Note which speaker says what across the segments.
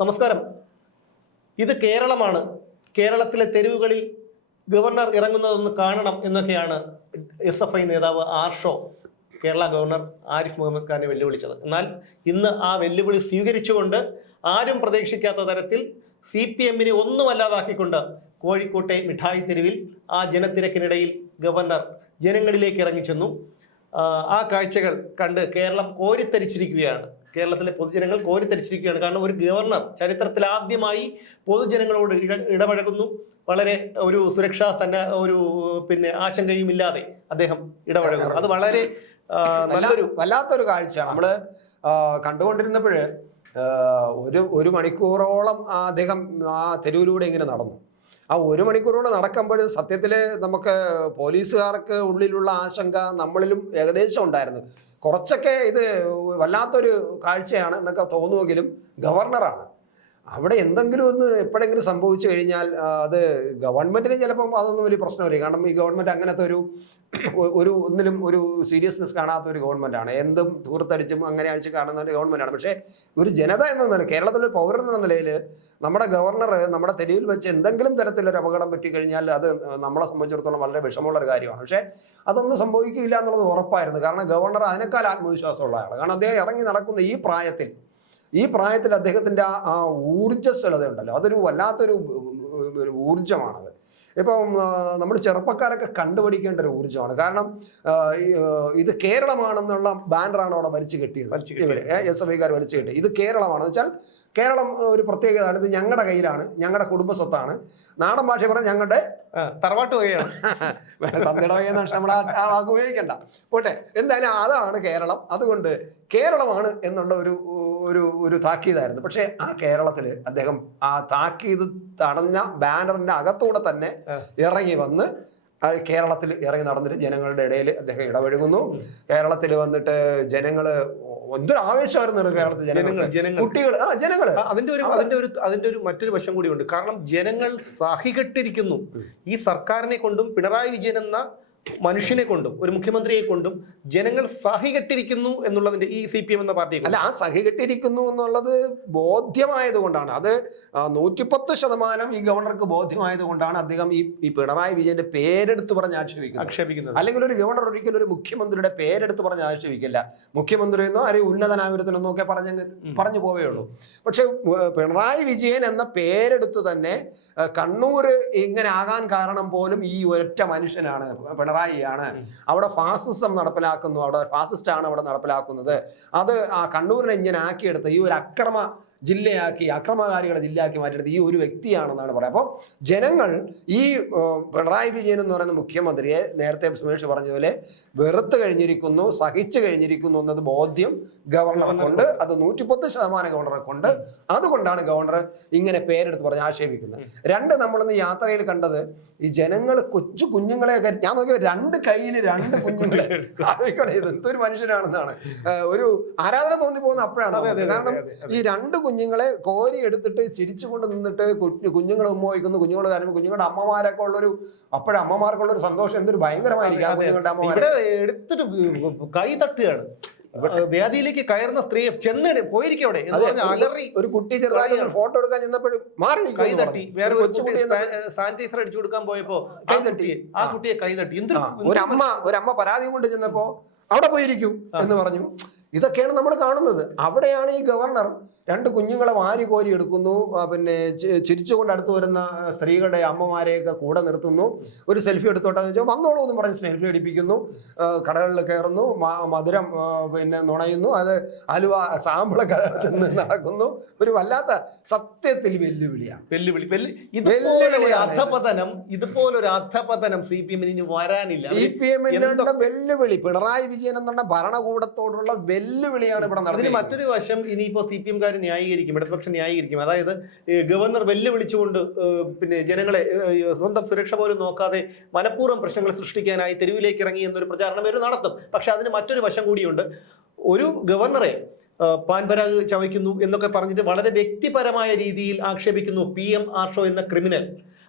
Speaker 1: നമസ്കാരം. ഇത് കേരളമാണ്. കേരളത്തിലെ തെരുവുകളിൽ ഗവർണർ ഇറങ്ങുന്നതൊന്ന് കാണണം എന്നൊക്കെയാണ് എസ് എഫ് ഐ നേതാവ് ആർഷോ കേരള ഗവർണർ ആരിഫ് മുഹമ്മദ് ഖാനെ വെല്ലുവിളിച്ചത്. എന്നാൽ ഇന്ന് ആ വെല്ലുവിളി സ്വീകരിച്ചുകൊണ്ട് ആരും പ്രതീക്ഷിക്കാത്ത തരത്തിൽ സി പി എമ്മിനെ ഒന്നുമല്ലാതാക്കിക്കൊണ്ട് കോഴിക്കോട്ടെ മിഠായി തെരുവിൽ ആ ജനത്തിരക്കിനിടയിൽ ഗവർണർ ജനങ്ങളിലേക്ക് ഇറങ്ങിച്ചെന്നു. ആ, കാഴ്ചകൾ കണ്ട് കേരളം കോരിത്തരിച്ചിരിക്കുകയാണ്. കേരളത്തിലെ പൊതുജനങ്ങൾ കോരിത്തരിച്ചിരിക്കുകയാണ്. കാരണം ഒരു ഗവർണർ ചരിത്രത്തിൽ ആദ്യമായി പൊതുജനങ്ങളോട് ഇട ഇടപഴകുന്നു. വളരെ ഒരു സുരക്ഷാ തന്നെ ഒരു പിന്നെ ആശങ്കയും ഇല്ലാതെ അദ്ദേഹം ഇടപഴകുന്നു. അത് വളരെ നല്ലൊരു
Speaker 2: വല്ലാത്തൊരു കാഴ്ചയാണ്. നമ്മൾ കണ്ടുകൊണ്ടിരുന്നപ്പോഴ് ഒരു ഒരു മണിക്കൂറോളം അദ്ദേഹം ആ തെരുവിലൂടെ ഇങ്ങനെ നടന്നു. ആ ഒരു മണിക്കൂറോളം നടക്കുമ്പോൾ സത്യത്തിൽ നമുക്ക് പോലീസുകാർക്ക് ഉള്ളിലുള്ള ആശങ്ക നമ്മളിലും ഏകദേശം ഉണ്ടായിരുന്നു. കുറച്ചൊക്കെ ഇത് വല്ലാത്തൊരു കാഴ്ചയാണ് എന്നൊക്കെ തോന്നുമെങ്കിലും ഗവർണറാണ്. അവിടെ എന്തെങ്കിലും ഒന്ന് എപ്പോഴെങ്കിലും സംഭവിച്ചു കഴിഞ്ഞാൽ അത് ഗവൺമെന്റിന് ചിലപ്പം അതൊന്നും വലിയ പ്രശ്നമില്ല കാരണം ഈ ഗവൺമെന്റ് അങ്ങനത്തെ ഒരു ഒരു ഒന്നിലും ഒരു സീരിയസ്നെസ് കാണാത്ത ഒരു ഗവൺമെന്റാണ്. എന്തും തൂർത്തടിച്ചും അങ്ങനെ അടിച്ച് കാണുന്ന ഒരു ഗവൺമെന്റാണ്. പക്ഷേ ഒരു ജനത എന്ന നില കേരളത്തിലെ പൗരൻ എന്ന നിലയിൽ നമ്മുടെ ഗവർണർ നമ്മുടെ തെരുവിൽ വെച്ച് എന്തെങ്കിലും തരത്തിലൊരു അപകടം പറ്റിക്കഴിഞ്ഞാൽ അത് നമ്മളെ സംബന്ധിച്ചിടത്തോളം വളരെ വിഷമമുള്ള ഒരു കാര്യമാണ്. പക്ഷേ അതൊന്നും സംഭവിക്കില്ല എന്നുള്ളത് ഉറപ്പായിരുന്നു. കാരണം ഗവർണർ അതിനേക്കാൾ ആത്മവിശ്വാസമുള്ള ആളാണ്. കാരണം അദ്ദേഹം ഇറങ്ങി നടക്കുന്ന ഈ പ്രായത്തിൽ ഈ പ്രായത്തിൽ അദ്ദേഹത്തിന്റെ ആ ഊർജസ്വലത ഉണ്ടല്ലോ അതൊരു വല്ലാത്തൊരു ഊർജമാണത്. ഇപ്പം നമ്മൾ ചെറുപ്പക്കാരൊക്കെ കണ്ടുപിടിക്കേണ്ട ഒരു ഊർജമാണ്. കാരണം ഇത് കേരളമാണെന്നുള്ള ബാനറാണ് അവിടെ വലിച്ചു കെട്ടിയത്. ഇവർ എസ് എഫ് ഐക്കാർ വലിച്ചു കെട്ടി. ഇത് കേരളമാണ് വെച്ചാൽ കേരളം ഒരു പ്രത്യേകതയാണ് ഇത് ഞങ്ങളുടെ കയ്യിലാണ്. ഞങ്ങളുടെ കുടുംബ സ്വത്താണ്. നാടൻ ഭാഷ പറഞ്ഞാൽ ഞങ്ങളുടെ
Speaker 1: തറവാട്ട് വകയാണ്.
Speaker 2: തന്തയുടെ വകയെന്ന് വെച്ചാൽ നമ്മൾ ആ വാക്ക് ഉപയോഗിക്കണ്ട. പോട്ടെ. എന്തായാലും അതാണ് കേരളം. അതുകൊണ്ട് കേരളമാണ് എന്നുള്ള ഒരു ഒരു ഒരു താക്കീതായിരുന്നു. പക്ഷേ ആ കേരളത്തിൽ അദ്ദേഹം ആ താക്കീത് തടഞ്ഞ ബാനറിന്റെ അകത്തൂടെ തന്നെ ഇറങ്ങി വന്ന് കേരളത്തിൽ ഇറങ്ങി നടന്നിട്ട് ജനങ്ങളുടെ ഇടയിൽ അദ്ദേഹം ഇടപഴകുന്നു. കേരളത്തിൽ വന്നിട്ട് ജനങ്ങൾ എന്തൊരു ആവേശമായിരുന്നു കേരളത്തിൽ
Speaker 1: ജനങ്ങൾ
Speaker 2: ജനങ്ങൾ
Speaker 1: ജനങ്ങൾ.
Speaker 2: കുട്ടികൾ ആ
Speaker 1: ജനങ്ങൾ. അതിന്റെ ഒരു അതിന്റെ ഒരു അതിന്റെ ഒരു മറ്റൊരു വശം കൂടിയുണ്ട് കാരണം ജനങ്ങൾ സഹികെട്ടിരിക്കുന്നു. ഈ സർക്കാരിനെ കൊണ്ടും പിണറായി വിജയൻ എന്ന മനുഷ്യനെ കൊണ്ടും ഒരു മുഖ്യമന്ത്രിയെ കൊണ്ടും ജനങ്ങൾ സഹികെട്ടിരിക്കുന്നു എന്നുള്ളതിന്റെ ഈ സി പി എം എന്ന പാർട്ടി
Speaker 2: അല്ല ആ സഹികെട്ടിരിക്കുന്നു എന്നുള്ളത് ബോധ്യമായത് കൊണ്ടാണ് അത് നൂറ്റിപ്പത്ത് ശതമാനം ഈ ഗവർണർക്ക് ബോധ്യമായത് കൊണ്ടാണ് അദ്ദേഹം ഈ ഈ പിണറായി വിജയന്റെ പേരെടുത്ത് പറഞ്ഞ് ആക്ഷേപിക്കുന്നത്.
Speaker 1: ആക്ഷേപിക്കുന്നത്.
Speaker 2: അല്ലെങ്കിൽ ഒരു ഗവർണർ ഒരിക്കലും ഒരു മുഖ്യമന്ത്രിയുടെ പേരെടുത്ത് പറഞ്ഞ് ആക്ഷേപിക്കില്ല. മുഖ്യമന്ത്രി എന്നോ ആരെയും ഉന്നതനാവിരത്തിനെന്നോ ഒക്കെ പറഞ്ഞ്. പറഞ്ഞു പോവേയുള്ളൂ പക്ഷെ പിണറായി വിജയൻ എന്ന പേരെടുത്ത് തന്നെ കണ്ണൂർ ഇങ്ങനെ ആകാൻ കാരണം പോലും ഈ ഒരൊറ്റ മനുഷ്യനാണ്. പിണറായിയാണ്. അവിടെ ഫാസിസം നടപ്പിലാക്കുന്നു. അവിടെ ഫാസിസ്റ്റ് ആണ് അവിടെ നടപ്പിലാക്കുന്നത്. അത് ആ കണ്ണൂരിനെ ഇങ്ങനെ ആക്കിയെടുത്ത് ഈ ഒരു അക്രമ ജില്ലയാക്കി അക്രമകാരികളെ ജില്ലയാക്കി മാറ്റിയെടുത്ത് ഈ ഒരു വ്യക്തിയാണെന്നാണ് പറയുക. അപ്പോൾ ജനങ്ങൾ ഈ പിണറായി വിജയൻ എന്ന് പറയുന്ന മുഖ്യമന്ത്രിയെ നേരത്തെ സുമേഷ് പറഞ്ഞതുപോലെ വെറുത്ത് കഴിഞ്ഞിരിക്കുന്നു സഹിച്ചു കഴിഞ്ഞിരിക്കുന്നു എന്നത് ബോധ്യം ഗവർണർക്കുണ്ട് അത് നൂറ്റിപ്പത്ത് ശതമാനം ഗവർണറെ കൊണ്ട്. അതുകൊണ്ടാണ് ഗവർണർ ഇങ്ങനെ പേരെടുത്ത് പറഞ്ഞ് ആക്ഷേപിക്കുന്നത്. രണ്ട് നമ്മളിന്ന് യാത്രയിൽ കണ്ടത് ഈ ജനങ്ങൾ കൊച്ചു കുഞ്ഞുങ്ങളെ ഞാൻ നോക്കിയത് രണ്ട് കയ്യിൽ രണ്ട് കുഞ്ഞുങ്ങളെ. ആലോചിക്കണേ ഇത് എന്തൊരു മനുഷ്യനാണെന്നാണ്. ഒരു ആരാധന തോന്നി പോകുന്ന അപ്പോഴാണ്. കാരണം. ഈ രണ്ട് കുഞ്ഞുങ്ങളെ കോരി എടുത്തിട്ട് ചിരിച്ചുകൊണ്ട് നിന്നിട്ട് കുഞ്ഞു കുഞ്ഞുങ്ങൾ ഉമ്മോയിക്കുന്നു കുഞ്ഞുങ്ങൾ കാരണം കുഞ്ഞുങ്ങളുടെ അമ്മമാരൊക്കെ ഉള്ളൊരു അപ്പോഴും അമ്മമാർക്കുള്ള ഒരു സന്തോഷം എന്തൊരു ഭയങ്കരമായിരിക്കും ആ. കുഞ്ഞുങ്ങളുടെ അമ്മമാർ
Speaker 1: എടുത്തിട്ട് കൈ തട്ടുകയാണ്. വ്യാധിയിലേക്ക് കയറുന്ന സ്ത്രീ ചെന്ന് പോയിരിക്കും അവിടെ എന്ന്
Speaker 2: അതെ,
Speaker 1: പറഞ്ഞാൽ അലറി
Speaker 2: ഒരു കുട്ടി ചെറുതായി ഫോട്ടോ എടുക്കാൻ ചെന്നപ്പോഴും മാറി
Speaker 1: കൈ തട്ടി. വേറെ സാനിറ്റൈസർ അടിച്ചു കൊടുക്കാൻ പോയപ്പോ
Speaker 2: കൈ തട്ടി.
Speaker 1: ആ. കുട്ടിയെ കൈ തട്ടി. എന്തൊരു
Speaker 2: ഒരമ്മ ഒരു അമ്മ ഒരു അമ്മ പരാതി കൊണ്ട് ചെന്നപ്പോ അവിടെ പോയിരിക്കൂ എന്ന് പറഞ്ഞു. ഇതൊക്കെയാണ് നമ്മൾ കാണുന്നത്. അവിടെയാണ് ഈ ഗവർണർ രണ്ട് കുഞ്ഞുങ്ങളെ വാരി കോരി എടുക്കുന്നു. പിന്നെ ചിരിച്ചുകൊണ്ട് അടുത്ത് വരുന്ന സ്ത്രീകളുടെ അമ്മമാരെയൊക്കെ കൂടെ നിർത്തുന്നു. ഒരു സെൽഫി എടുത്തോട്ടെന്ന് വെച്ചാൽ വന്നോളൂ എന്ന് പറഞ്ഞ് സെൽഫി അടിപ്പിക്കുന്നു. കടകളിൽ കയറുന്നു. മധുരം പിന്നെ നുണയുന്നു. അത് അലുവ സാമ്പിളൊക്കെ തിന്ന് നടക്കുന്നു. ഒരു വല്ലാത്ത സത്യത്തിൽ വെല്ലുവിളിയാണ്
Speaker 1: വെല്ലുവിളി
Speaker 2: വെല്ലുവിളി.
Speaker 1: അധപതനം ഇതുപോലൊരു അധപതനം സി പി എമ്മിന് വരാനില്ല.
Speaker 2: സി പി
Speaker 1: എമ്മിന്
Speaker 2: വെല്ലുവിളി. പിണറായി വിജയൻ എന്നുള്ള ഭരണകൂടത്തോടുള്ള വെല്ലുവിളിയാണ് ഇവിടെ നടന്നത്
Speaker 1: മറ്റൊരു വശം ഇനിയിപ്പോ സി പി എംകാർ ന്യായീകരിക്കും ഇടതുപക്ഷം ന്യായീകരിക്കും. അതായത് ഗവർണർ വെല്ലുവിളിച്ചുകൊണ്ട് പിന്നെ ജനങ്ങളെ സ്വന്തം സുരക്ഷ പോലും നോക്കാതെ മനഃപൂർവം പ്രശ്നങ്ങൾ സൃഷ്ടിക്കാനായി തെരുവിലേക്ക് ഇറങ്ങി എന്നൊരു പ്രചാരണം ഇവർ നടത്തും. പക്ഷെ അതിന് മറ്റൊരു വശം കൂടിയുണ്ട്. ഒരു ഗവർണറെ പാൻപരാഗ് ചവയ്ക്കുന്നു എന്നൊക്കെ പറഞ്ഞിട്ട് വളരെ വ്യക്തിപരമായ രീതിയിൽ ആക്ഷേപിക്കുന്നു പി എം ആർഷോ എന്ന ക്രിമിനൽ.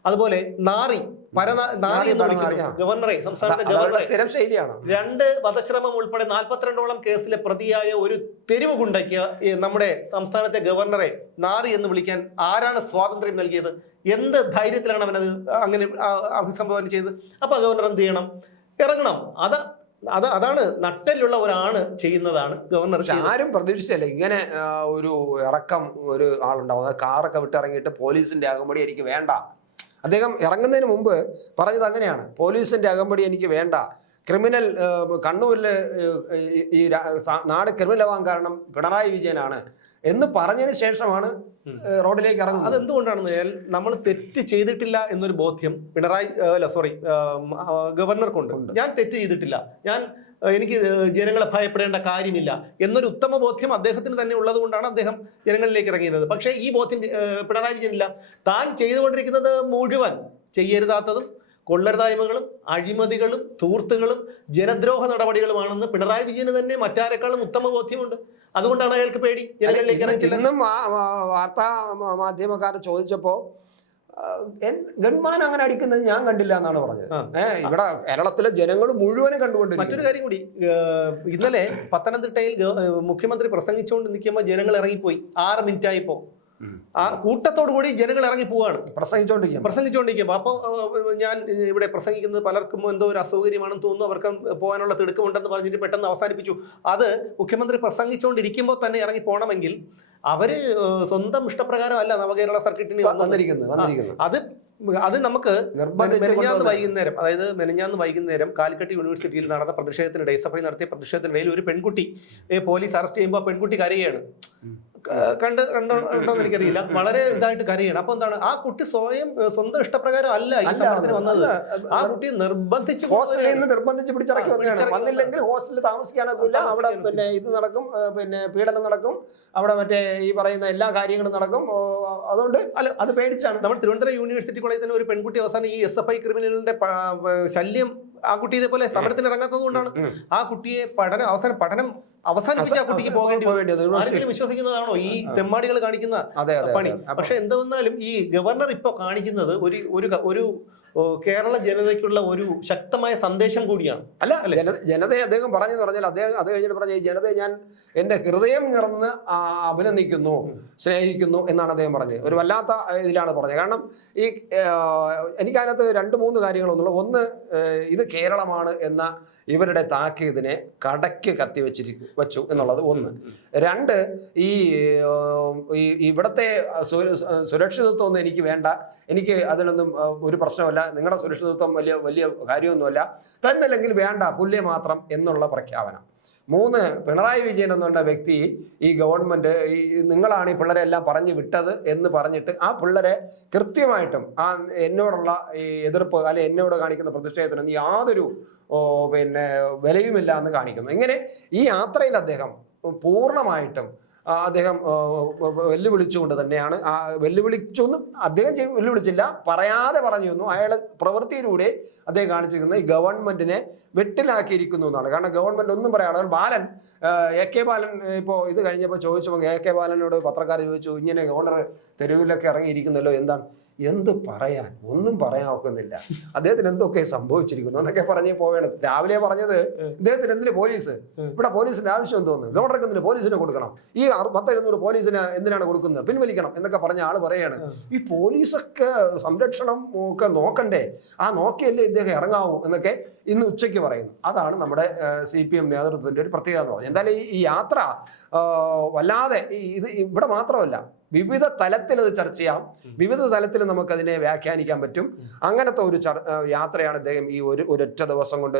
Speaker 1: അതുപോലെ നാറി നാറി എന്ന് വിളിക്കുന്നു. ഗവർണറെ സംസ്ഥാനത്തെ ഗവർണറെ.
Speaker 2: ശൈലിയാണ്.
Speaker 1: രണ്ട് വധശ്രമം ഉൾപ്പെടെ നാൽപ്പത്തിരണ്ടോളം കേസിലെ പ്രതിയായ ഒരു തെരുവ് ഗുണ്ടയ്ക്ക് നമ്മുടെ സംസ്ഥാനത്തെ ഗവർണറെ നാറി എന്ന് വിളിക്കാൻ ആരാണ് സ്വാതന്ത്ര്യം നൽകിയത്? എന്ത് ധൈര്യത്തിലാണ് അവനത് അങ്ങനെ അഭിസംബോധന ചെയ്തത്? അപ്പൊ ഗവർണർ എന്ത് ചെയ്യണം? ഇറങ്ങണം. അത് അത് അതാണ് നട്ടലുള്ള ഒരാണ് ചെയ്യുന്നതാണ് ഗവർണർ
Speaker 2: ആരും പ്രതീക്ഷിച്ചല്ല. ഇങ്ങനെ ഒരു ഇറക്കം ഒരു ആളുണ്ടാവും. കാറൊക്കെ വിട്ടിറങ്ങിയിട്ട് പോലീസിന്റെ അകമ്പടി എനിക്ക് വേണ്ട. അദ്ദേഹം ഇറങ്ങുന്നതിന് മുമ്പ് പറഞ്ഞത് അങ്ങനെയാണ് പോലീസിന്റെ അകമ്പടി എനിക്ക് വേണ്ട ക്രിമിനൽ കണ്ണൂരിലെ ഈ- നാട് ക്രിമിനലാവാൻ കാരണം പിണറായി വിജയനാണ് എന്ന് പറഞ്ഞതിന് ശേഷമാണ് റോഡിലേക്ക് ഇറങ്ങുന്നത്.
Speaker 1: അതെന്തുകൊണ്ടാണെന്ന് വെച്ചാൽ നമ്മൾ തെറ്റ് ചെയ്തിട്ടില്ല എന്നൊരു ബോധ്യം പിണറായി അല്ല സോറി ഗവർണർക്കുണ്ട്. ഞാൻ തെറ്റ് ചെയ്തിട്ടില്ല. ഞാൻ എനിക്ക് ജനങ്ങളെ ഭയപ്പെടേണ്ട കാര്യമില്ല എന്നൊരു ഉത്തമ ബോധ്യം അദ്ദേഹത്തിന് തന്നെ ഉള്ളത് കൊണ്ടാണ് അദ്ദേഹം ജനങ്ങളിലേക്ക് ഇറങ്ങിയത് പക്ഷേ ഈ ബോധ്യം പിണറായി വിജയനില്ല. താൻ ചെയ്തുകൊണ്ടിരിക്കുന്നത് മുഴുവൻ ചെയ്യരുതാത്തതും കൊള്ളരുതായ്മകളും അഴിമതികളും തൂർത്തുകളും ജനദ്രോഹ നടപടികളുമാണെന്ന് പിണറായി വിജയന് തന്നെ മറ്റാരെക്കാളും ഉത്തമ ബോധ്യമുണ്ട്. അതുകൊണ്ടാണ് അയാൾക്ക് പേടി. ജനങ്ങളിലേക്ക്
Speaker 2: ഇന്ന് വാർത്താ മാധ്യമക്കാരെ മാധ്യമക്കാർ ചോദിച്ചപ്പോ ഗൺമാൻ അങ്ങനെ അടിക്കുന്നത് ഞാൻ കണ്ടില്ല എന്നാണ് പറഞ്ഞത്. ഏഹ് ഇവിടെ കേരളത്തിലെ ജനങ്ങൾ മുഴുവനും
Speaker 1: കണ്ടുകൊണ്ട്
Speaker 2: മറ്റൊരു
Speaker 1: കാര്യം കൂടി ഇന്നലെ പത്തനംതിട്ടയിൽ മുഖ്യമന്ത്രി പ്രസംഗിച്ചുകൊണ്ട് നിൽക്കുമ്പോൾ ജനങ്ങൾ ഇറങ്ങിപ്പോയി. ആറ് മിനിറ്റ് ആയപ്പോ. ആ കൂട്ടത്തോടു കൂടി ജനങ്ങൾ ഇറങ്ങി പോവാണ്.
Speaker 2: പ്രസംഗിച്ചോണ്ടിരിക്കും
Speaker 1: പ്രസംഗിച്ചോണ്ടിരിക്കും അപ്പോൾ ഞാൻ ഇവിടെ പ്രസംഗിക്കുന്നത് പലർക്കും എന്തോ ഒരു അസൗകര്യമാണെന്ന് തോന്നുന്നു. അവർക്ക് പോകാനുള്ള തിടുക്കമുണ്ടെന്ന് പറഞ്ഞിട്ട് പെട്ടെന്ന് അവസാനിപ്പിച്ചു. അത് മുഖ്യമന്ത്രി പ്രസംഗിച്ചുകൊണ്ടിരിക്കുമ്പോൾ തന്നെ ഇറങ്ങി പോകണമെങ്കിൽ അവർ സ്വന്തം ഇഷ്ടപ്രകാരം അല്ല നവകേരള സർക്കിട്ടിന്
Speaker 2: വന്നിരിക്കുന്നത്
Speaker 1: അത് അത് നമുക്ക് മെനഞ്ഞാന്ന് വൈകുന്നേരം അതായത് മെനഞ്ഞാന്ന് വൈകുന്നേരം കാലിക്കട്ടി യൂണിവേഴ്സിറ്റിയിൽ നടന്ന പ്രതിഷേധത്തിനിടെ എസ് എഫ് ഐ നടത്തിയ പ്രതിഷേധത്തിനിടയിൽ ഒരു പെൺകുട്ടി പോലീസ് അറസ്റ്റ് ചെയ്യുമ്പോൾ ആ പെൺകുട്ടി കരയാണ്
Speaker 2: ഉം.
Speaker 1: ക- കണ്ട് കണ്ടോ കണ്ടോന്ന് എനിക്കറിയില്ല. വളരെ ഇതായിട്ട് കരയാണ് അപ്പൊ എന്താണ്? ആ കുട്ടി സ്വയം സ്വന്തം ഇഷ്ടപ്രകാരം അല്ല ഈ സമരത്തിന് വന്നത്. ആ കുട്ടിയെ നിർബന്ധിച്ച്
Speaker 2: ഹോസ്റ്റലിൽ നിന്ന് നിർബന്ധിച്ച് പിടിച്ചിറക്കി വന്നതാണ്. വന്നില്ലെങ്കിൽ ഹോസ്റ്റലിൽ താമസിക്കാനൊക്കില്ല. അവിടെ പിന്നെ ഇത് നടക്കും പിന്നെ പീഡനം നടക്കും. അവിടെ മറ്റേ ഈ പറയുന്ന എല്ലാ കാര്യങ്ങളും നടക്കും. അതുകൊണ്ട്
Speaker 1: അല്ല,
Speaker 2: അത് പേടിച്ചാണ്.
Speaker 1: നമ്മൾ തിരുവനന്തപുരം യൂണിവേഴ്സിറ്റി കോളേജിൽ തന്നെ ഒരു പെൺകുട്ടി അവസാനം ഈ എസ് എഫ് ഐ ക്രിമിനലിന്റെ ശല്യം ആ കുട്ടി ഇതേപോലെ സമരത്തിന് ഇറങ്ങാത്തത് കൊണ്ടാണ്. ആ കുട്ടിയെ പഠനം അവസാനം പഠനം അവസാനിപ്പിച്ച് ആ കുട്ടിക്ക് പോകേണ്ടി. ആരെങ്കിലും വിശ്വസിക്കുന്നതാണോ ഈ തെമ്മാടികൾ കാണിക്കുന്ന
Speaker 2: അതെ അതെ
Speaker 1: പണി? പക്ഷെ എന്തെന്നാലും ഈ ഗവർണർ ഇപ്പൊ കാണിക്കുന്നത് ഒരു ഒരു ഒരു കേരള ജനതയ്ക്കുള്ള ഒരു ശക്തമായ സന്ദേശം കൂടിയാണ്.
Speaker 2: അല്ല
Speaker 1: അല്ല?
Speaker 2: ജന ജനതയെ അദ്ദേഹം പറഞ്ഞു പറഞ്ഞാൽ അദ്ദേഹം അത് കഴിഞ്ഞിട്ട് പറഞ്ഞ ഈ ജനതയെ ഞാൻ എന്റെ ഹൃദയം നിറന്ന് അഭിനന്ദിക്കുന്നു. സ്നേഹിക്കുന്നു എന്നാണ് അദ്ദേഹം പറഞ്ഞത്. ഒരു വല്ലാത്ത ഇതിലാണ് പറഞ്ഞത്. കാരണം ഈ എനിക്കതിനകത്ത് രണ്ട് മൂന്ന് കാര്യങ്ങളൊന്നുള്ളൂ. ഒന്ന് ഇത് കേരളമാണ് എന്ന ഇവരുടെ താക്കീതിനെ കടയ്ക്ക് കത്തി വെച്ചിരിക്കും വെച്ചു എന്നുള്ളത് ഒന്ന്. രണ്ട് ഈ ഇവിടുത്തെ സുരക്ഷിതത്വം ഒന്നും എനിക്ക് വേണ്ട. എനിക്ക് അതിനൊന്നും ഒരു പ്രശ്നമല്ല നിങ്ങളുടെ സുരക്ഷിതത്വം വലിയ വലിയ കാര്യമൊന്നുമല്ല. തന്നല്ലെങ്കിൽ വേണ്ട പുല്ല് മാത്രം എന്നുള്ള പ്രഖ്യാപനം. മൂന്ന് പിണറായി വിജയൻ എന്നുള്ള വ്യക്തി ഈ ഗവൺമെന്റ് ഈ നിങ്ങളാണ് ഈ പിള്ളേരെ എല്ലാം പറഞ്ഞു വിട്ടത് എന്ന് പറഞ്ഞിട്ട് ആ പിള്ളേരെ കൃത്യമായിട്ടും ആ എന്നോടുള്ള ഈ എതിർപ്പ് അല്ലെ എന്നോട് കാണിക്കുന്ന പ്രതിഷേധത്തിന് യാതൊരു പിന്നെ വിലയുമില്ല എന്ന് കാണിക്കുന്നു. ഇങ്ങനെ ഈ യാത്രയിൽ അദ്ദേഹം പൂർണമായിട്ടും അദ്ദേഹം വെല്ലുവിളിച്ചുകൊണ്ട് തന്നെയാണ്. ആ വെല്ലുവിളിച്ചു എന്ന് അദ്ദേഹം വെല്ലുവിളിച്ചില്ല. പറയാതെ പറഞ്ഞു തന്നു. അയാളെ പ്രവൃത്തിയിലൂടെ അദ്ദേഹം കാണിച്ചിരിക്കുന്നത് ഈ ഗവൺമെന്റിനെ വെട്ടിലാക്കിയിരിക്കുന്നു എന്നാണ്. കാരണം ഗവൺമെന്റ് ഒന്നും പറയാതെ ബാലൻ എ കെ ബാലൻ ഇപ്പോൾ ഇത് കഴിഞ്ഞപ്പോൾ ചോദിച്ചപ്പോൾ എ കെ ബാലനോട് പത്രക്കാർ ചോദിച്ചു ഇങ്ങനെ ഗവർണർ തെരുവിലൊക്കെ ഇറങ്ങിയിരിക്കുന്നല്ലോ എന്താണ്? എന്ത് പറയാൻ? ഒന്നും പറയാൻ ഒക്കുന്നില്ല. അദ്ദേഹത്തിന് എന്തൊക്കെ സംഭവിച്ചിരിക്കുന്നു എന്നൊക്കെ പറഞ്ഞേ പോവേണം രാവിലെ പറഞ്ഞത് ഇദ്ദേഹത്തിന് എന്തിന് പോലീസ്? ഇവിടെ പോലീസിന്റെ ആവശ്യം തോന്നുന്നു ഗവർണർക്ക് എന്തിന് പോലീസിനെ കൊടുക്കണം. ഈ പത്ത് എഴുന്നൂറ് പോലീസിന് എന്തിനാണ് കൊടുക്കുന്നത്? പിൻവലിക്കണം എന്നൊക്കെ പറഞ്ഞ ആൾ പറയാണ്. ഈ പോലീസൊക്കെ സംരക്ഷണം ഒക്കെ നോക്കണ്ടേ? ആ നോക്കിയല്ലേ ഇദ്ദേഹം ഇറങ്ങാവൂ എന്നൊക്കെ ഇന്ന് ഉച്ചയ്ക്ക് പറയുന്നു. അതാണ് നമ്മുടെ സി പി എം നേതൃത്വത്തിന്റെ ഒരു പ്രത്യേകത എന്ന് പറഞ്ഞത് എന്തായാലും ഈ- യാത്ര വല്ലാതെ ഇത് ഇവിടെ മാത്രമല്ല. വിവിധ തലത്തിൽ അത് ചർച്ച ചെയ്യാം. വിവിധ തലത്തിൽ നമുക്ക് അതിനെ വ്യാഖ്യാനിക്കാൻ പറ്റും. അങ്ങനത്തെ ഒരു യാത്രയാണ് അദ്ദേഹം ഈ ഒരു ഒരൊറ്റ ദിവസം കൊണ്ട്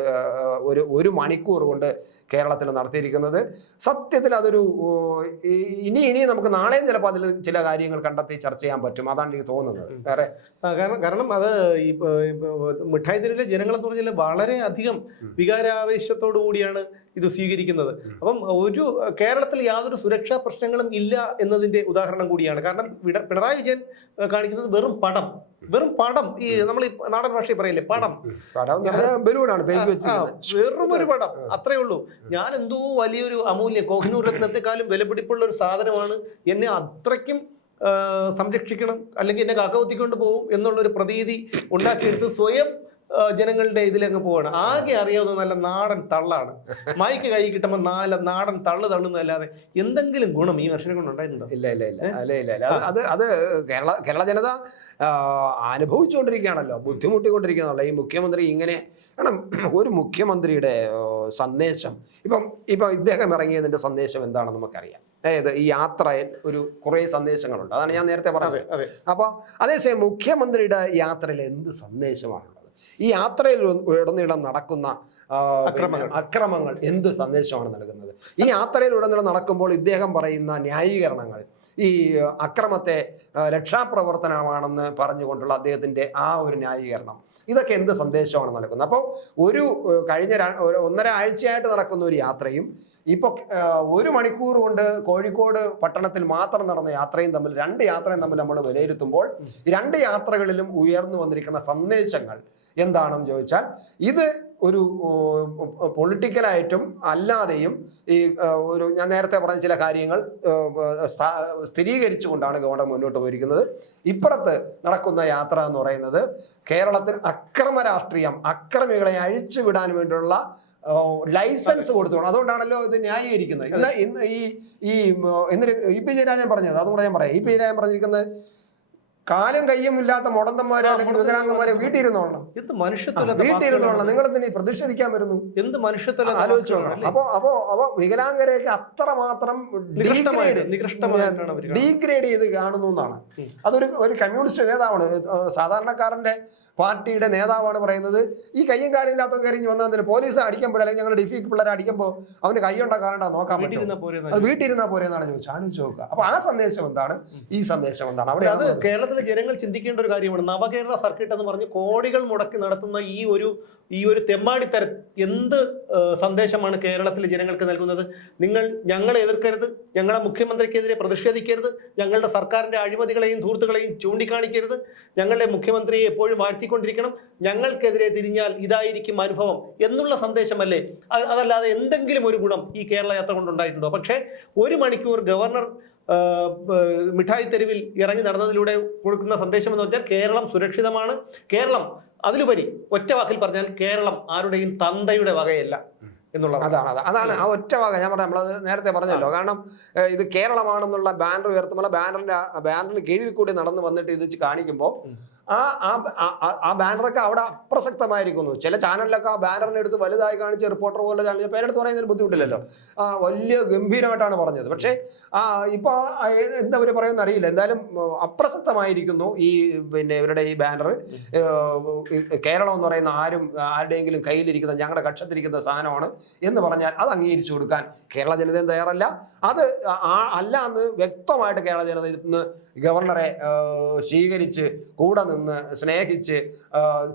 Speaker 2: ഒരു ഒരു മണിക്കൂർ കൊണ്ട് കേരളത്തിൽ നടത്തിയിരിക്കുന്നത്. സത്യത്തിൽ അതൊരു ഇനി ഇനി നമുക്ക് നാളെയും ചിലപ്പോൾ അതിൽ ചില കാര്യങ്ങൾ കണ്ടെത്തി ചർച്ച ചെയ്യാൻ പറ്റും. അതാണ് എനിക്ക് തോന്നുന്നത്. വേറെ?
Speaker 1: കാരണം കാരണം അത് ഈ മിഠായി തെരുവിലെ ജനങ്ങളെന്ന് പറഞ്ഞാൽ വളരെ അധികം. വികാരാവേശത്തോടു കൂടിയാണ് ഇത് സ്വീകരിക്കുന്നത്. അപ്പം ഒരു കേരളത്തിൽ യാതൊരു സുരക്ഷാ പ്രശ്നങ്ങളും ഇല്ല എന്നതിന്റെ ഉദാഹരണം കൂടിയാണ്. കാരണം പിണറായി വിജയൻ കാണിക്കുന്നത് വെറും പടം. വെറും പടം. ഈ നമ്മൾ ഈ നാടൻ ഭാഷയിൽ പറയില്ലേ? പടം.
Speaker 2: ബലൂണാണ്
Speaker 1: വെറും ഒരു പടം. അത്രേ ഉള്ളൂ. ഞാൻ എന്തോ വലിയൊരു അമൂല്യ കോഹിനൂർ രത്നത്തെക്കാളും വിലപിടിപ്പുള്ള ഒരു സാധനമാണ് എന്നെ അത്രയ്ക്കും സംരക്ഷിക്കണം അല്ലെങ്കിൽ എന്നെ കാക്കകുത്തിക്കൊണ്ട് പോകും എന്നുള്ളൊരു പ്രതീതി ഉണ്ടാക്കിയെടുത്ത് സ്വയം ജനങ്ങളുടെ ഇതിലങ്ങ് പോവാണ്. ആകെ അറിയാവുന്ന നല്ല നാടൻ തള്ളാണ്. മൈക്ക് കൈ കിട്ടുമ്പോൾ നാല് നാടൻ തള്ളു തള്ളുന്നതല്ലാതെ എന്തെങ്കിലും ഗുണം ഈ മനുഷ്യനെ കൊണ്ട് ഉണ്ടായിട്ടുണ്ടോ?
Speaker 2: ഇല്ല ഇല്ല ഇല്ല. അല്ല ഇല്ല ഇല്ല. അത് അത് കേരള കേരള ജനത അനുഭവിച്ചുകൊണ്ടിരിക്കുകയാണല്ലോ. ബുദ്ധിമുട്ടിക്കൊണ്ടിരിക്കുന്നുള്ള ഈ മുഖ്യമന്ത്രി ഇങ്ങനെ കാരണം ഒരു മുഖ്യമന്ത്രിയുടെ സന്ദേശം ഇപ്പം ഇപ്പം ഇദ്ദേഹം ഇറങ്ങിയതിന്റെ സന്ദേശം എന്താണെന്ന് നമുക്കറിയാം. അതായത് ഈ യാത്രയിൽ ഒരു കുറേ സന്ദേശങ്ങളുണ്ട്. അതാണ് ഞാൻ നേരത്തെ പറഞ്ഞത്. അപ്പോൾ അതേസമയം മുഖ്യമന്ത്രിയുടെ യാത്രയിൽ എന്ത് സന്ദേശമാണുള്ളത് ഈ യാത്രയിൽ ഉടനീളം നടക്കുന്ന
Speaker 1: അക്രമങ്ങൾ.
Speaker 2: എന്ത് സന്ദേശമാണ് നൽകുന്നത്? ഈ യാത്രയിൽ ഉടനീളം നടക്കുമ്പോൾ ഇദ്ദേഹം പറയുന്ന ന്യായീകരണങ്ങൾ. ഈ അക്രമത്തെ രക്ഷാപ്രവർത്തനമാണെന്ന് പറഞ്ഞുകൊണ്ടുള്ള അദ്ദേഹത്തിന്റെ ആ ഒരു ന്യായീകരണം. ഇതൊക്കെ എന്ത് സന്ദേശമാണ് നൽകുന്നത്? അപ്പോൾ ഒരു കഴിഞ്ഞ ഒന്നര ആഴ്ചയായിട്ട് നടക്കുന്ന ഒരു യാത്രയും ഇപ്പൊ ഒരു മണിക്കൂർ കൊണ്ട് കോഴിക്കോട് പട്ടണത്തിൽ മാത്രം നടന്ന യാത്രയും തമ്മിൽ രണ്ട് യാത്രയും തമ്മിൽ നമ്മൾ വിലയിരുത്തുമ്പോൾ രണ്ട് യാത്രകളിലും ഉയർന്നു വന്നിരിക്കുന്ന സന്ദേശങ്ങൾ എന്താണെന്ന് ചോദിച്ചാൽ ഇത് ഒരു പൊളിറ്റിക്കലായിട്ടും അല്ലാതെയും ഈ ഒരു ഞാൻ നേരത്തെ പറഞ്ഞ ചില കാര്യങ്ങൾ സ്ഥിരീകരിച്ചുകൊണ്ടാണ് ഗവർണർ മുന്നോട്ട് പോയിരിക്കുന്നത്. ഇപ്പുറത്ത് നടക്കുന്ന യാത്ര എന്ന് പറയുന്നത് കേരളത്തിൽ അക്രമ രാഷ്ട്രീയം അക്രമികളെ അഴിച്ചുവിടാൻ വേണ്ടിയുള്ള ലൈസൻസ് കൊടുത്തോണം. അതുകൊണ്ടാണല്ലോ ഇത് ന്യായീകരിക്കുന്നത്. ഇന്ന് ഇന്ന് ഈ ഈ എന്നിട്ട് ഇ പി ജയരാജൻ പറഞ്ഞത് അതുകൂടെ ഞാൻ പറയാം. ഇ പി ജയരാജൻ പറഞ്ഞിരിക്കുന്നത് കാലും കയ്യും ഇല്ലാത്ത മുടന്തന്മാരെ അല്ലെങ്കിൽ വികലാംഗന്മാരെ വീട്ടിൽ ഇരുന്നോളണം
Speaker 1: എന്ത് മനുഷ്യത്വം
Speaker 2: വീട്ടിൽ ഇരുന്നോളണം നിങ്ങൾ എന്തിനീ പ്രതിഷേധിക്കാൻ വരുന്നു?
Speaker 1: എന്ത് മനുഷ്യത്വം
Speaker 2: ആലോചിച്ചു നോക്കണം. അപ്പോ അപ്പൊ അപ്പൊ വികലാംഗരെയൊക്കെ അത്രമാത്രം ഡീഗ്രേഡ് ചെയ്ത് കാണുന്നു എന്നാണ്. അതൊരു ഒരു കമ്മ്യൂണിസ്റ്റ് നേതാവാണ്. സാധാരണക്കാരന്റെ പാർട്ടിയുടെ നേതാവാണ് പറയുന്നത്. ഈ കയ്യും കാലും ഇല്ലാത്ത കരിഞ്ഞ് തന്നെ പോലീസ് അടിക്കുമ്പോൾ അല്ലെങ്കിൽ ഞങ്ങൾ ഡിഫിക്ക് പിള്ളേരെ അടിക്കുമ്പോൾ അവന് കൈയുണ്ട കാലുണ്ടോ നോക്കാൻ പറ്റും
Speaker 1: വീട്ടിരുന്നാ പോരെ
Speaker 2: അത് എന്നാണ് ചോദിച്ചത്. ആലോചിച്ച് നോക്കുക. അപ്പൊ ആ സന്ദേശം എന്താണ്? ഈ സന്ദേശം എന്താണ്? അവിടെ
Speaker 1: അത് കേരളത്തിലെ ജനങ്ങൾ ചിന്തിക്കേണ്ട ഒരു കാര്യമാണ്. നവകേരള സർക്കിട്ട് എന്ന് പറഞ്ഞ് കോടികൾ മുടക്കി നടത്തുന്ന ഈ ഒരു ഈ ഒരു തെമ്മാടിത്തര എന്ത് സന്ദേശമാണ് കേരളത്തിലെ ജനങ്ങൾക്ക് നൽകുന്നത്? നിങ്ങൾ ഞങ്ങളെ എതിർക്കരുത് ഞങ്ങളെ മുഖ്യമന്ത്രിക്കെതിരെ പ്രതിഷേധിക്കരുത് ഞങ്ങളുടെ സർക്കാരിന്റെ അഴിമതികളെയും ധൂർത്തുകളെയും ചൂണ്ടിക്കാണിക്കരുത് ഞങ്ങളുടെ മുഖ്യമന്ത്രിയെ എപ്പോഴും വാഴ്ത്തിക്കൊണ്ടിരിക്കണം ഞങ്ങൾക്കെതിരെ തിരിഞ്ഞാൽ ഇതായിരിക്കും അനുഭവം എന്നുള്ള സന്ദേശമല്ലേ? അതല്ലാതെ എന്തെങ്കിലും ഒരു ഗുണം ഈ കേരള യാത്ര കൊണ്ടുണ്ടായിട്ടുണ്ടോ? പക്ഷേ ഒരു മണിക്കൂർ ഗവർണർ മിഠായി തെരുവിൽ ഇറങ്ങി നടന്നതിലൂടെ കൊടുക്കുന്ന സന്ദേശം എന്ന് വെച്ചാൽ കേരളം സുരക്ഷിതമാണ്. കേരളം അതിലുപരി ഒറ്റ വാക്കിൽ പറഞ്ഞാൽ കേരളം ആരുടെയും തന്തയുടെ വകയല്ല എന്നുള്ളത്
Speaker 2: അതാണ് അതാണ്. അതാണ് ആ ഒറ്റ വാക്ക്. ഞാൻ പറഞ്ഞ നമ്മളത് നേരത്തെ പറഞ്ഞല്ലോ. കാരണം ഇത് കേരളമാണെന്നുള്ള ബാനർ ഉയർത്തുമ്പോൾ ബാനറിന്റെ ബാനറിന് കീഴിൽ കൂടി നടന്നു വന്നിട്ട് ഇത് കാണിക്കുമ്പോൾ. ആ ആ- ബാനറൊക്കെ അവിടെ അപ്രസക്തമായിരിക്കുന്നു. ചില ചാനലിലൊക്കെ ആ ബാനറിനെ എടുത്ത് വലുതായി കാണിച്ച് റിപ്പോർട്ടർ പോലെ ചാനൽ പേരെടുത്ത് പറയുന്നതിന് ബുദ്ധിമുട്ടില്ലല്ലോ. ആ വലിയ ഗംഭീരമായിട്ടാണ് പറഞ്ഞത്. പക്ഷേ ആ ഇപ്പോൾ എന്താ അവർ പറയുമെന്ന് അറിയില്ല. എന്തായാലും അപ്രസക്തമായിരിക്കുന്നു ഈ പിന്നെ ഇവരുടെ ഈ ബാനർ കേരളം എന്ന് പറയുന്ന ആരും ആരുടെയെങ്കിലും കയ്യിലിരിക്കുന്ന ഞങ്ങളുടെ കക്ഷത്തിരിക്കുന്ന സാധനമാണ് എന്ന് പറഞ്ഞാൽ അത് അംഗീകരിച്ചു കൊടുക്കാൻ കേരള ജനതയും തയ്യാറല്ല. അത് അല്ല എന്ന് വ്യക്തമായിട്ട് കേരള ജനത ഇന്ന് ഗവർണറെ സ്വീകരിച്ച് കൂടെ നിന്ന് സ്നേഹിച്ച്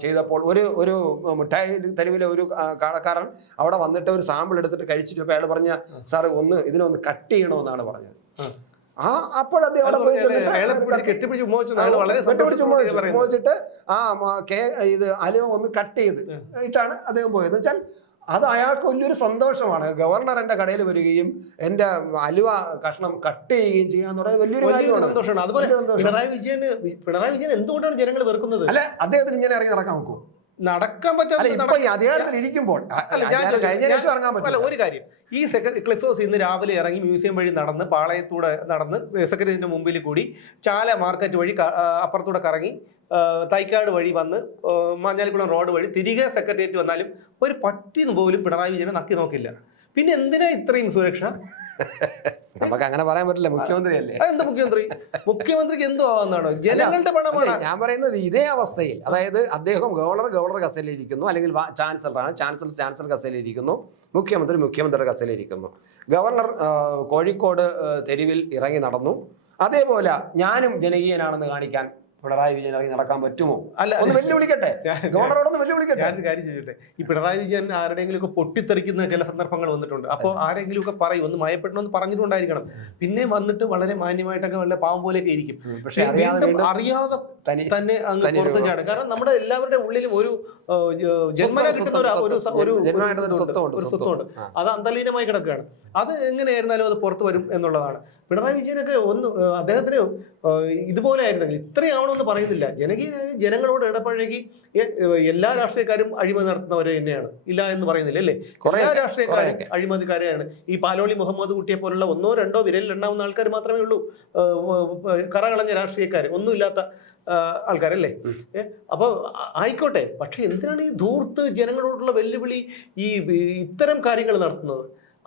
Speaker 2: ചെയ്തപ്പോൾ ഒരു ഒരു മിഠായി തെരുവിലെ ഒരു കടക്കാരൻ അവിടെ വന്നിട്ട് ഒരു സാമ്പിൾ എടുത്തിട്ട് കഴിച്ചിട്ട് അയാൾ പറഞ്ഞ സാറ് ഒന്ന് ഇതിനൊന്ന് കട്ട് ചെയ്യണമെന്നാണ് പറഞ്ഞത്.
Speaker 1: ആ.
Speaker 2: അപ്പോൾ അപ്പോഴദ്ദേഹം അവിടെ പോയി ചെന്നിട്ട് ആ കേ- ഇത് അലുവ ഒന്ന് കട്ട് ചെയ്ത് ഇട്ടാണ് അദ്ദേഹം പോയത്. വെച്ചാൽ അത് അയാൾക്ക് വലിയൊരു സന്തോഷമാണ്. ഗവർണർ എന്റെ കടയിൽ വരികയും എന്റെ അലുവ കഷ്ണം കട്ട് ചെയ്യുകയും ചെയ്യാന്ന് പറയുന്നത് വലിയൊരു കാര്യമാണ്.
Speaker 1: സന്തോഷമാണ്. അതുപോലെ. പിണറായി വിജയന് പിണറായി വിജയൻ എന്തുകൊണ്ടാണ് ജനങ്ങൾ വെറുക്കുന്നത്?
Speaker 2: അല്ല അദ്ദേഹത്തിന് ഇങ്ങനെ ഇറങ്ങി നടക്കാൻ നോക്കൂ.
Speaker 1: നടക്കാൻ പറ്റാത്ത
Speaker 2: അധികാരത്തിൽ ഇരിക്കുമ്പോൾ
Speaker 1: അല്ല, ഒരു കാര്യം. ഈ സെക്രട്ടറി ക്ലിഫ് ഹൗസ് ഇന്ന് രാവിലെ ഇറങ്ങി മ്യൂസിയം വഴി നടന്ന് പാളയത്തൂടെ നടന്ന് സെക്രട്ടറിന്റെ മുമ്പിൽ കൂടി ചാല മാർക്കറ്റ് വഴി അപ്പുറത്തൂടെ കറങ്ങി തൈക്കാട് വഴി വന്ന് മാഞ്ഞാലിക്കുളം റോഡ് വഴി തിരികെ സെക്രട്ടേറിയറ്റ് വന്നാലും ഒരു പട്ടി പോലും പിണറായി വിജയനെ നക്കി നോക്കില്ല. പിന്നെ എന്തിനാ ഇത്രയും സുരക്ഷ?
Speaker 2: നമുക്ക് അങ്ങനെ പറയാൻ പറ്റില്ല. മുഖ്യമന്ത്രി അല്ലേ
Speaker 1: അതെന്താ മുഖ്യമന്ത്രി? മുഖ്യമന്ത്രിക്ക് എന്തോ ആവുന്നതാണോ? ജനങ്ങളുടെ പണമാണ്.
Speaker 2: ഞാൻ പറയുന്നത് ഇതേ അവസ്ഥയിൽ അതായത് അദ്ദേഹം ഗവർണർ ഗവർണർ കസേരയിൽ അല്ലെങ്കിൽ ചാൻസലർ ചാൻസലറാണ് ചാൻസലർ ചാൻസലർ കസേരയിൽ ഇരിക്കുന്നു മുഖ്യമന്ത്രി മുഖ്യമന്ത്രിയുടെ കസേരയിൽ ഗവർണർ കോഴിക്കോട് തെരുവിൽ ഇറങ്ങി നടന്നു. അതേപോലെ ഞാനും ജനകീയനാണെന്ന് കാണിക്കാൻ പിണറായി വിജയൻ ഇറങ്ങി നടക്കാൻ പറ്റുമോ?
Speaker 1: അല്ല.
Speaker 2: ഒന്ന് വെല്ലുവിളിക്കട്ടെ. ഗവർണറോടൊന്ന് വെല്ലുവിളിക്കട്ടെ.
Speaker 1: ഞാൻ കാര്യം ചോദിച്ചോട്ടെ ഈ പിണറായി വിജയൻ ആരുടെയെങ്കിലും ഒക്കെ പൊട്ടിത്തെറിക്കുന്ന ചില സന്ദർഭങ്ങൾ വന്നിട്ടുണ്ട്. അപ്പോൾ ആരെങ്കിലും ഒക്കെ പറയും ഒന്ന് മയപ്പെടണമെന്ന് പറഞ്ഞിട്ടുണ്ടായിരിക്കണം. പിന്നെ വന്നിട്ട് വളരെ മാന്യമായിട്ടൊക്കെ വല്ല പാവം പോലെയൊക്കെ ഇരിക്കും.
Speaker 2: പക്ഷെ അറിയാതെ
Speaker 1: തന്നെ അങ്ങ് പുറത്ത് ചാടും. കാരണം നമ്മുടെ എല്ലാവരുടെ ഉള്ളിലും ഒരു ജന്മനാ കിട്ടുന്ന ഒരു-
Speaker 2: സ്വത്തുണ്ട്,
Speaker 1: അത് അന്തലീനമായി കിടക്കുകയാണ്. അത് എങ്ങനെയായിരുന്നാലും അത് പുറത്തു വരും എന്നുള്ളതാണ്. പിണറായി വിജയനൊക്കെ ഒന്ന് അദ്ദേഹത്തിന് ഇതുപോലെ ആയിരുന്നെങ്കിൽ ഇത്രയാവണമെന്ന് പറയുന്നില്ല. ജനകീയ ജനങ്ങളോട് ഇടപഴകി എല്ലാ രാഷ്ട്രീയക്കാരും അഴിമതി നടത്തുന്നവരെ തന്നെയാണ്. ഇല്ല എന്ന് പറയുന്നില്ല അല്ലേ?
Speaker 2: കുറേ-
Speaker 1: എല്ലാ രാഷ്ട്രീയക്കാരും. അഴിമതിക്കാരെയാണ്. ഈ പാലോളി മുഹമ്മദ് കുട്ടിയെ പോലുള്ള ഒന്നോ രണ്ടോ വിരലിൽ ഉണ്ടാവുന്ന ആൾക്കാർ മാത്രമേ ഉള്ളൂ കറകളഞ്ഞ രാഷ്ട്രീയക്കാർ ഒന്നുമില്ലാത്ത ആൾക്കാരല്ലേ? അപ്പോൾ അപ്പൊ ആയിക്കോട്ടെ. പക്ഷെ എന്തിനാണ് ഈ ധൂർത്ത് ജനങ്ങളോടുള്ള വെല്ലുവിളി ഈ ഇത്തരം കാര്യങ്ങൾ നടത്തുന്നത്?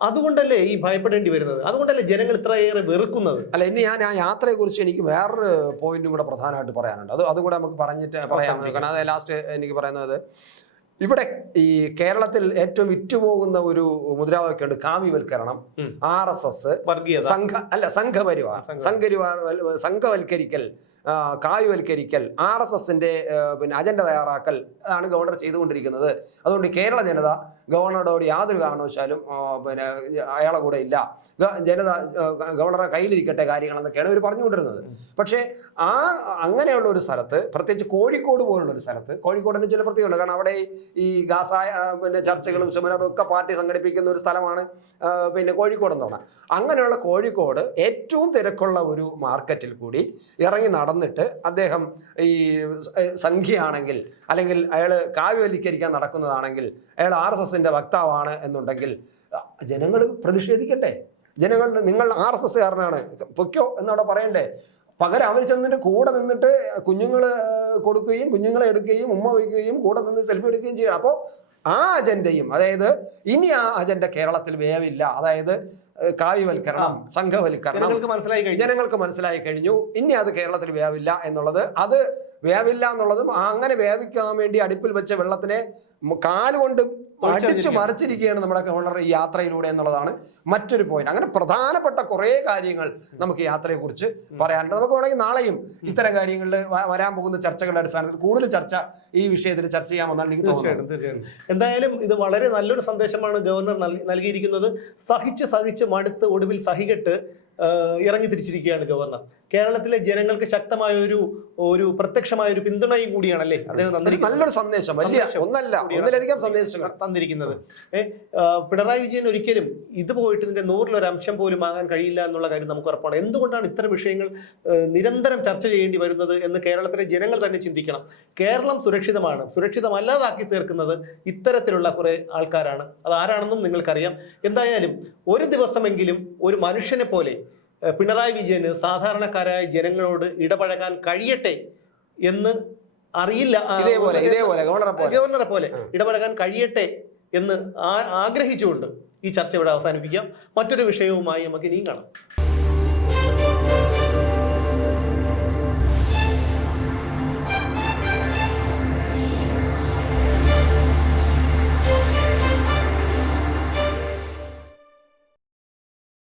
Speaker 1: അതുകൊണ്ടല്ലേ ഈ ഭയപ്പെടേണ്ടി വരുന്നത്? അതുകൊണ്ടല്ലേ ജനങ്ങൾ ഇത്രയേറെ വെറുക്കുന്നത്?
Speaker 2: അല്ല ഇനി ഞാൻ ആ യാത്രയെ കുറിച്ച് എനിക്ക് വേറൊരു പോയിന്റും കൂടെ പ്രധാനമായിട്ട് പറയാനുണ്ട്. അത് അതുകൂടെ നമുക്ക് പറഞ്ഞിട്ട് പറയാൻ. കാരണം അത് ലാസ്റ്റ് എനിക്ക് പറയുന്നത് ഇവിടെ ഈ കേരളത്തിൽ ഏറ്റവും വിറ്റുപോകുന്ന ഒരു മുദ്രാവാക്യമുണ്ട് കാവ്യവൽക്കരണം. ആർ എസ് എസ് സംഘ അല്ല സംഘപരിവാർ.
Speaker 1: സംഘപരിവാർ.
Speaker 2: സംഘരിവാർ സംഘവൽക്കരിക്കൽ. ആ, കാവ്യവൽക്കരിക്കൽ ആർ എസ് എസിന്റെ പിന്നെ അജണ്ട തയ്യാറാക്കൽ അതാണ് ഗവർണർ ചെയ്തുകൊണ്ടിരിക്കുന്നത്. അതുകൊണ്ട് കേരള ജനത ഗവർണറോട് യാതൊരു കാരണവശാലും പിന്നെ അയാളെ കൂടെ ഇല്ല. ജനത ഗവർണറെ കയ്യിലിരിക്കട്ടെ കാര്യങ്ങൾ എന്നൊക്കെയാണ് ഇവർ പറഞ്ഞുകൊണ്ടിരുന്നത്. പക്ഷേ ആ അങ്ങനെയുള്ള ഒരു സ്ഥലത്ത് പ്രത്യേകിച്ച് കോഴിക്കോട് പോലുള്ള ഒരു സ്ഥലത്ത് കോഴിക്കോടിന് ചില പ്രത്യേകത കാരണം അവിടെ ഈ ഗാസ പിന്നെ ചർച്ചകളും സെമിനാറും ഒക്കെ പാർട്ടി സംഘടിപ്പിക്കുന്ന ഒരു സ്ഥലമാണ് പിന്നെ കോഴിക്കോട് എന്ന് പറഞ്ഞാൽ അങ്ങനെയുള്ള കോഴിക്കോട് ഏറ്റവും തിരക്കുള്ള ഒരു മാർക്കറ്റിൽ കൂടി ഇറങ്ങി നടന്നിട്ട് അദ്ദേഹം ഈ സംഖ്യയാണെങ്കിൽ അല്ലെങ്കിൽ അയാൾ കാവ്യവൽക്കരിക്കാൻ നടക്കുന്നതാണെങ്കിൽ അയാൾ ആർ എസ് എസിന്റെ വക്താവാണ് എന്നുണ്ടെങ്കിൽ ജനങ്ങൾ പ്രതിഷേധിക്കട്ടെ. ജനങ്ങൾ നിങ്ങൾ ആർ എസ് എസ്സുകാരനാണ് പൊയ്ക്കോ എന്നവിടെ പറയണ്ടേ. പകരം അവർ ചെന്നിട്ട് കൂടെ നിന്നിട്ട് കുഞ്ഞുങ്ങൾ കൊടുക്കുകയും കുഞ്ഞുങ്ങളെ എടുക്കുകയും ഉമ്മ വയ്ക്കുകയും കൂടെ നിന്ന് സെൽഫി എടുക്കുകയും ചെയ്യണം. അപ്പോൾ ആ അജണ്ടയും അതായത് ഇനി ആ അജണ്ട കേരളത്തിൽ വേവില്ല. അതായത് കാവ്യവൽക്കരണം സംഘവൽക്കരണം.
Speaker 1: ജനങ്ങൾക്ക് മനസ്സിലായി കഴിഞ്ഞു.
Speaker 2: ജനങ്ങൾക്ക് മനസ്സിലായി കഴിഞ്ഞു. ഇനി അത് കേരളത്തിൽ വേവില്ല എന്നുള്ളത്. അത് വേവില്ല എന്നുള്ളതും അങ്ങനെ വേവിക്കാൻ വേണ്ടി അടുപ്പിൽ വെച്ച വെള്ളത്തിനെ കാലുകൊണ്ട് അടിച്ചു. മറിച്ചിരിക്കുകയാണ് നമ്മുടെ ഈ യാത്രയിലൂടെ എന്നുള്ളതാണ് മറ്റൊരു പോയിന്റ് അങ്ങനെ പ്രധാനപ്പെട്ട കുറെ കാര്യങ്ങൾ നമുക്ക് യാത്രയെ കുറിച്ച് പറയാനുണ്ട്. നമുക്ക് വേണമെങ്കിൽ നാളെയും ഇത്തരം കാര്യങ്ങളിൽ വരാൻ പോകുന്ന ചർച്ചകളുടെ അടിസ്ഥാനത്തിൽ കൂടുതൽ ചർച്ച ഈ വിഷയത്തിൽ ചർച്ച ചെയ്യാമെന്നാണ് എനിക്ക്
Speaker 1: തീർച്ചയായിട്ടും തീർച്ചയായിട്ടും. എന്തായാലും ഇത് വളരെ നല്ലൊരു സന്ദേശമാണ് ഗവർണർ നൽകിയിരിക്കുന്നത്. സഹിച്ച് സഹിച്ച് മടുത്ത് ഒടുവിൽ സഹികെട്ട് ഇറങ്ങി തിരിച്ചിരിക്കുകയാണ് ഗവർണർ. കേരളത്തിലെ ജനങ്ങൾക്ക് ശക്തമായ ഒരു ഒരു പ്രത്യക്ഷമായ ഒരു പിന്തുണയും കൂടിയാണല്ലേ അദ്ദേഹം
Speaker 2: ഒരു നല്ലൊരു സന്ദേശം വലിയ
Speaker 1: സന്ദേശം.
Speaker 2: ഒന്നല്ല ഒന്നിലധികം സന്ദേശങ്ങൾ.
Speaker 1: തന്നിരിക്കുന്നത്. പിണറായി വിജയൻ ഒരിക്കലും ഇത് പോയിട്ട് ഇതിന്റെ നൂറിലൊരു അംശം പോലും ആകാൻ കഴിയില്ല എന്നുള്ള കാര്യം നമുക്ക് ഉറപ്പാണ്. എന്തുകൊണ്ടാണ് ഇത്തരം വിഷയങ്ങൾ നിരന്തരം ചർച്ച ചെയ്യേണ്ടി വരുന്നത് എന്ന് കേരളത്തിലെ ജനങ്ങൾ തന്നെ ചിന്തിക്കണം. കേരളം സുരക്ഷിതമാണ്. സുരക്ഷിതമല്ലാതാക്കി തീർക്കുന്നത് ഇത്തരത്തിലുള്ള കുറെ ആൾക്കാരാണ്. അത് ആരാണെന്നും നിങ്ങൾക്കറിയാം. എന്തായാലും ഒരു ദിവസമെങ്കിലും ഒരു മനുഷ്യനെ പോലെ പിണറായി വിജയന് സാധാരണക്കാരായ ജനങ്ങളോട് ഇടപഴകാൻ കഴിയട്ടെ എന്ന് അറിയില്ല
Speaker 2: ഇതേപോലെ ഇതേപോലെ ഗവർണറെ പോലെ.
Speaker 1: ഗവർണറെ പോലെ ഇടപഴകാൻ കഴിയട്ടെ എന്ന് ആഗ്രഹിച്ചുകൊണ്ട് ഈ ചർച്ച ഇവിടെ അവസാനിപ്പിക്കാം. മറ്റൊരു വിഷയവുമായി നമുക്ക് ഇനിയും കാണാം.